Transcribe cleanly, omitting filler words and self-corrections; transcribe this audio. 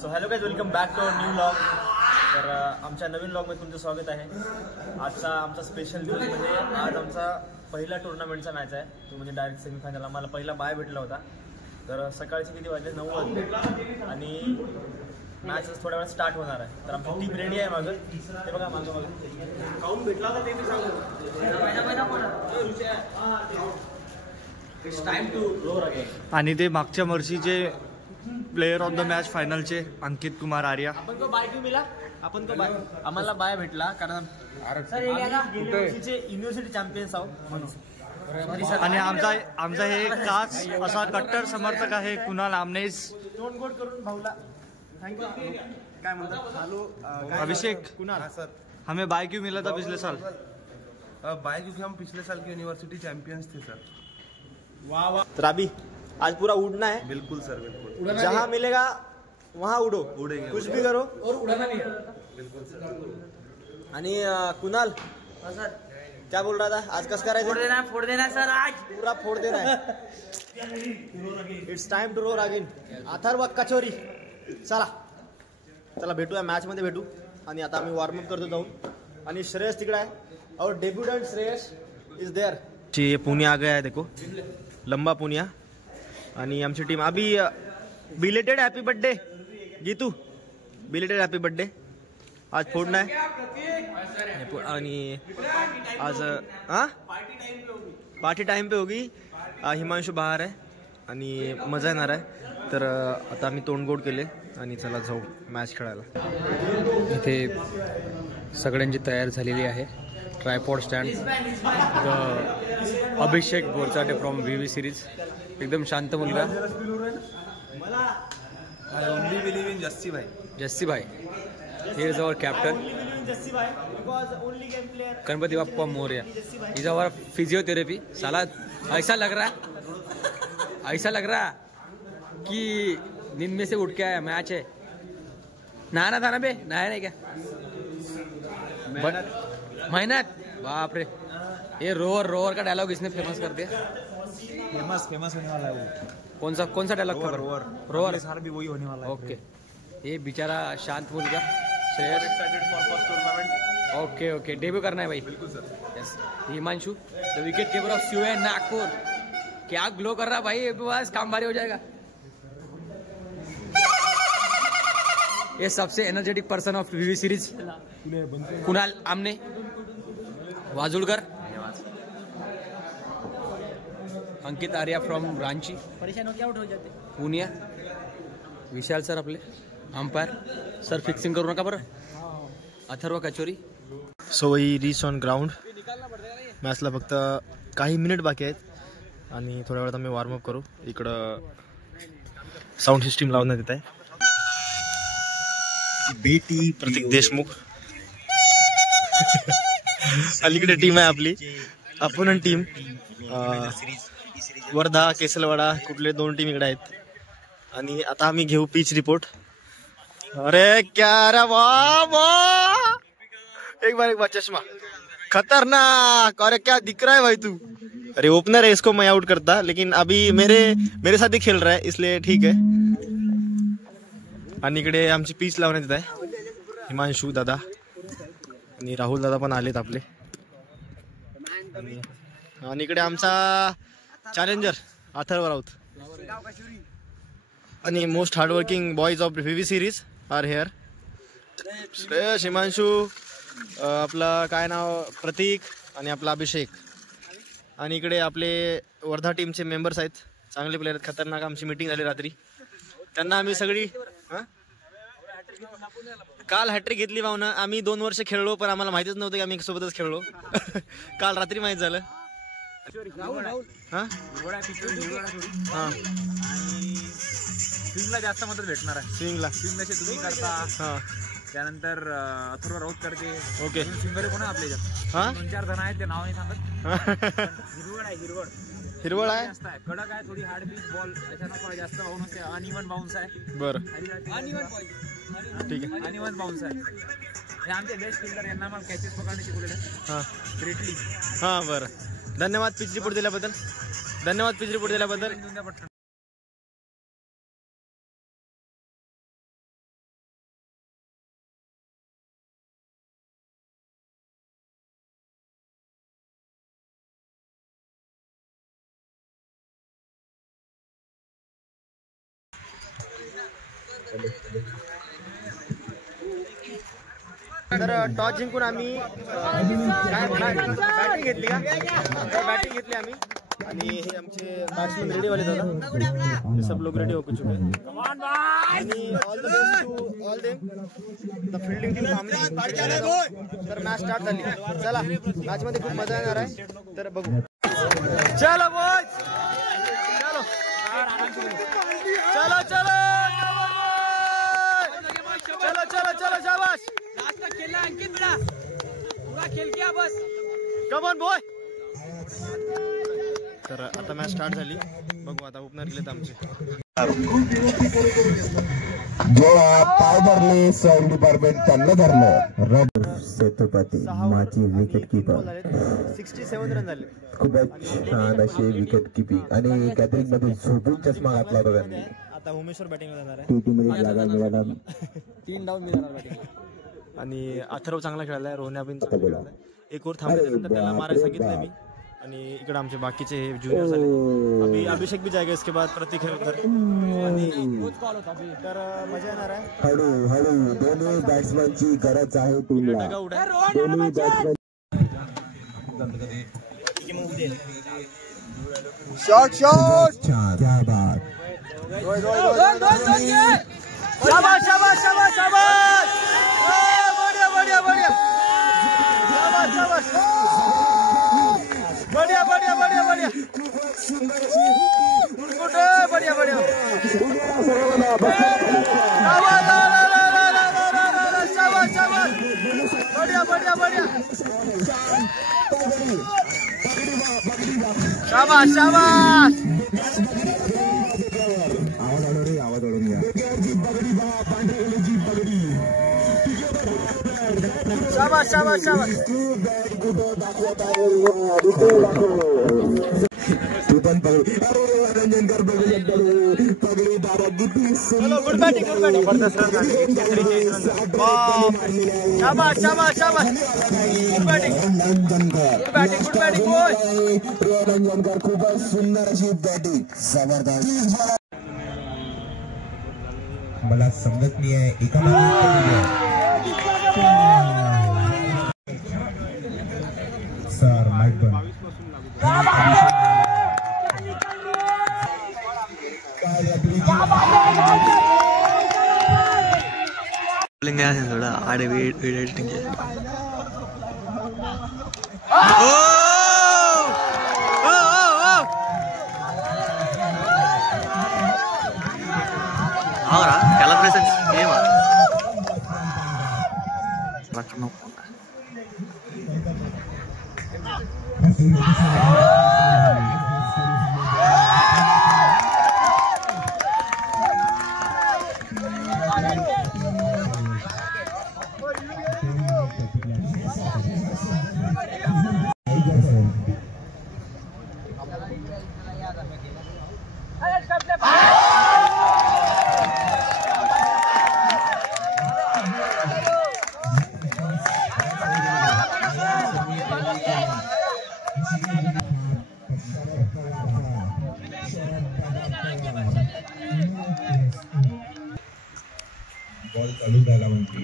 So hello guys, welcome back to new vlog. तर आमच्या नवीन व्लॉगमध्ये तुमचं स्वागत आहे. आजचा आमचा स्पेशल न्यूज म्हणजे आज आमचा पहिला टुर्नामेंटचा मॅच आहे, तो म्हणजे डायरेक्ट सेमीफायनल. आम्हाला पहिला बाय भेटला होता. तर सकाळचे किती वाजले, 9 वाजले आणि मॅच थोड्या वेळात स्टार्ट होणार आहे. तर आमची टीम रेडी आहे. मागं ते बघा, मागं बघा काऊन भेटला होता ते मी सांगतो. आणि ते मागच्या वर्षीचे player of the match फायनलचे Ankit Kumar Arya. आपण तो बाय क्यों मिला? आपण तो बाय, आम्हाला बाय भेटला कारण गेल्या वर्षीचे युनिव्हर्सिटी चॅम्पियन्स आहोत म्हणून. आणि आमचा हे खास असा कट्टर समर्थक आहे कुणाल आमनेस. तोंड गोड करून भाऊला थँक्यू. काय म्हणतात हॅलो अभिषेक कुणाल सर, हमें बाय क्यों मिला था पिछले साल? बाय क्योंकि हम पिछले साल के यूनिवर्सिटी चैंपियंस थे सर. वाह वाह. तर अभी आज पूरा उड़ना है. बिल्कुल सर, बिल्कुल. जहाँ मिलेगा वहाँ उड़ो, उड़ेंगे, कुछ भी करो और उड़ाना नहीं है. बिल्कुल सर. आणि कुणाल सर क्या बोल रहा था, आज कसं करायचं? फोड़ देना सर, आज पूरा फोड़ देना है. It's time to roar again. Atharva Kachori. चला चला भेटूया, मॅच मध्ये भेटू. आणि आता आम्ही वॉर्मअप करतो जाऊन. आणि श्रेयस तिकडे आहे. और डेब्यूटेंट श्रेयस इज देयर. ये पुनिया आ गया है, देखो लंबा पुनिया. आणि आमची टीम अभी belated happy birthday Geetu. Belated happy birthday. आज फोडणं आहे. आणि आज पार्टी टाइम पे होगी. हिमांशु बाहेर आहे आणि मजा येणार आहे. तर आता आम्ही तोंडगोड केले आणि चला जाऊ मॅच खेळायला. इथे सगळ्यांची तयारी झालेली आहे. Tripod stand, Abhishek Borchate from V series, एकदम शांत मुलगा. I only believe in Jassi भाई. जस्सी भाई, here is our captain. Ganpati Bappa Morya. Is our physiotherapy. साला ऐसा लग रहा कि नींद में से उठ के आया. मैच है, नहाना था ना बे, नहाया नहीं क्या? मेहनत. बाप रे, ये रोवर का डायलॉग इसने फेमस कर दिया. फेमस होने वाला है वो. कौन सा डायलॉग था? रोवर सार भी वही होने वाला है. ओके. ये बेचारा शांत मुलगा Shreyas. Excited for first tournament. Okay debut करना है भाई. बिल्कुल sir. Yes. Himanshu, the wicket keeper of CN Nagpur. क्या ग्लो कर रहा भाई, बस काम भारी हो जाएगा. ये सबसे energetic person of V V series Kunal Aamne Wajudkar. Ankit Arya from Ranchi. परेशान हो क्या आउट हो जाते. पुनिया. विशाल सर आपले अंपायर. सर फिक्सिंग करू नका बरं. Atharva Kachori. So we reach on ground. मॅचला फक्त काही मिनिट बाकी आहेत आणि थोड्या वेळात आम्ही वॉर्मअप करू. इकडं साऊंड सिस्टीम लावण्यात येत आहे. बेटी प्रतीक देशमुख. अलीकडे टीम आहे आपली, अपोनंट टीम. वर्धा, केसलवाडा, कुठले 2 टीम इकडे आहेत. आणि आता आम्ही घेऊ पिच रिपोर्ट. अरे क्या रे वाह, एक बार चश्मा खतरनाक. अरे क्या दिख रहा है भाई तू. अरे ओपनर है, इसको मैं आउट करता, लेकिन अभी मेरे साथ ही खेल रहा है इसलिए ठीक है. आणि इकडे आमची पिच लावण्यात येत आहे. हिमांशु दादा आणि राहुल दादा पण आलेत आपले. आणि इकडे आमचा चॅलेंजर अथर्व राऊत. आणि most hardworking boys of V series are here. Shreyas, Himanshu, आपला काय नाव प्रतीक आणि आपला अभिषेक. आणि इकडे आपले वर्धा टीमचे मेंबर्स आहेत, चांगले प्लेयर आहेत, खतरनाक. आमची मीटिंग झाली रात्री, त्यांना आम्ही सगळी काल हॅट्रिक घेतली भावना. आम्ही 2 वर्ष खेळलो पण आम्हाला माहितीच नव्हतं की आम्ही सोबतच खेळलो. काल रात्री माहित झालं. स्विंगला जास्त मदत भेटणार आहे. स्विंगला तुम्ही करता, त्यानंतर अथर्व राऊत करते. ओके. स्विंगर कोण आहे आपल्या याच्यात? 2-4 जण आहेत, ते नाव नाही सांगत. हिरवळ आहे, जास्त आहे, कडक आहे, थोडी हार्ड बीट बॉल, त्याच्यानं जास्त बाउन्स आहे, अनइवन बाउन्स आहे. बरं ठीक आहे, अनइवन बाउन्स आहे. हे आमचे बेस्ट फिल्डर, यांना मग कॅचेस पकडणे शिकवलेले. ग्रेटली. बरं. धन्यवाद पिच रिपोर्ट दिल्याबद्दल. तर टॉस जिंकून आम्ही बॅटिंग घेतली का? बॅटिंग घेतली आम्ही आणि हे आमचे बॅट्समॅन रेडी वाले दादा सब लोग रेडी हो चुके हैं आणि all the best to all them the fielding team थांबली तर मॅच स्टार्ट झाली. चला मॅच मध्ये खूप मजा येणार आहे तर बघू. चलो बॉयज चलो चलो चलो चलो चलो चलो शाबाश लास्ट तक खेलना अंकित बेटा पूरा खेल किया बस कम ऑन बॉय. तर आता मॅच स्टार्ट झाली बघू आता ओपनर गेलेत आमचे. पाय धरले सॉइल डिपार्टमेंट त्यांना धरलं रबर सेतुपती माची विकेट कीपर 67 रन झाले. खूपच छान असे विकेट किपिंग आणि कॅथरिंग मध्ये झोपून चष्मा घातला होता त्यांनी. आता उमेश्वर बॅटिंगला जाणार आहे. टी मध्ये जागा मिळाला 3 डाऊन मिळणार बॅटिंग आणि अथर्व चांगला खेळलाय. रोहन्या बिन चांगला खेळलाय. एक ओव्हर थांबल्यानंतर त्याला मारायला सांगितलं मी आणि इकडे आमचे बाकीचे ज्युनियर झाले. अभिषेक भी जाएगा इसके बाद प्रतीक है उधर आणि तर मजा येणार आहे. हळूहळू दोन्ही बॅट्समॅनची गरज आहे टीमला. दोन्ही बॅट्समॅन शॉट शॉट क्या बात शाबाश शाबाश शाबाश शाबाश बढ़िया बढ़िया बढ़िया शाबाश शाबाश बढ़िया बढ़िया बढ़िया बढ़िया गुड बढ़िया बढ़िया शाबाश शाबाश बढ़िया बढ़िया बढ़िया शाबाश शाबाश आवाज ओढून घ्या. शाबाश शाबाश शाबाश तू पण पगडी रंजनकर पगडी दादा किती चलो गुड बॅटिंग जबरदस्त रन झाले. 143 रन शाबाश शाबाश शाबाश good batting good batting good batting boy Ranjankar खूपच सुंदर अशी बॅटिंग जबरदस्त. मला समजत नाही आहे एका सर माईक बन थोड़ा आड़े video editing calibration game ball चालू झाला म्हणते